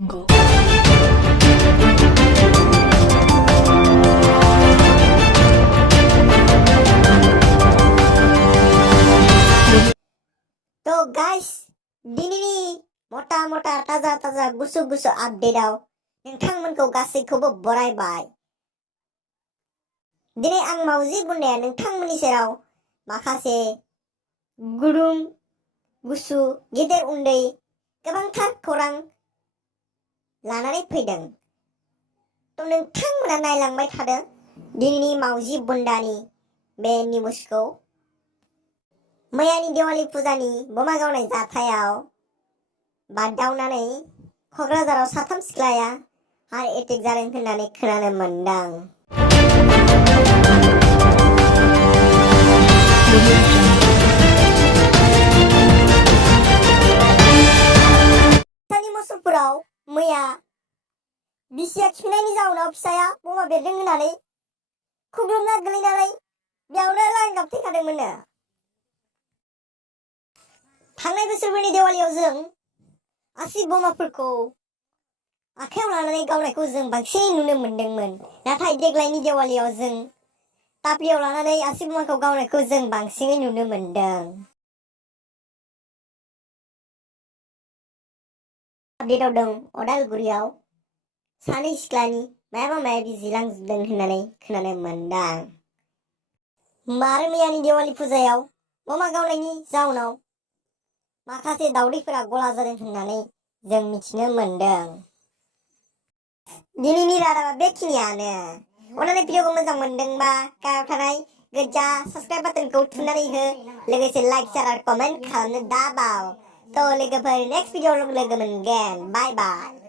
Go. तो guys दिनैनि मटा ताजा गुसु आपडेटआव नोंथांमोनखौ गासैखौबो बरायबाय। दिनै आं मावजि बुन्दाया नोंथांमोननि सेराव माखासे गुदुं गुसु गेदेर उन्दै गोबांथार खौरां लानानै फैदों। तो नोंथांमोना नायलांबाय थादों दिनैनि मावजि बुन्दानि बे निउसखौ। मैयानि देवाली फुजानि बमा गावनाय जाथायाव बादावनानै क'क्राझाराव साथाम सिख्लाया हार्ट एटेक जादों होननानै खोनानो मोनदों। मुसलपुराव मैया बिसिया खिनायनि जाउनाव फिसाया बमा बेरदों होननानै खुग्लुबना गोलैनानै बेयावनो लांगाब थैखादोंमोननो। थांनाय बोसोरफोरनि देवालियाव जों आसि बमाफोरखौ आखायाव लानानै गावनायखौ जों बांसिनै नुनो मोन्दोंमोन, नाथाय देग्लायनि देवालियाव जों टापलियाव लानानै आसि बमाखौ गावनायखौ जों बांसिनै नुनो मोन्दों। आपडेटआव दं अदालगुरियाव सानै सिख्लानि मायाबा मायाबि जिलांजोबदों होननानै खोनानो मोन्दों। आरो मैयानि देवाली फुजायाव बमा गावनायनि जाउनाव माखासे दावदैफोरा गला जादों होननानै जों मिथिनो मोन्दों। दिनैनि रादाबा बेखिनियानो। अन्नानै भिडिअखौ मोजां मोनदोंबा गाहायाव थानाय गोजा साबस्क्राइब बाटनखौ थुनानै हो, लोगोसे लाइक शेयार आरो कमेन्ट खालामनो दाबाव। तो लोगोफोर नेक्स्ट भिडिअआव लोगो मोनगोन। बाय बाय।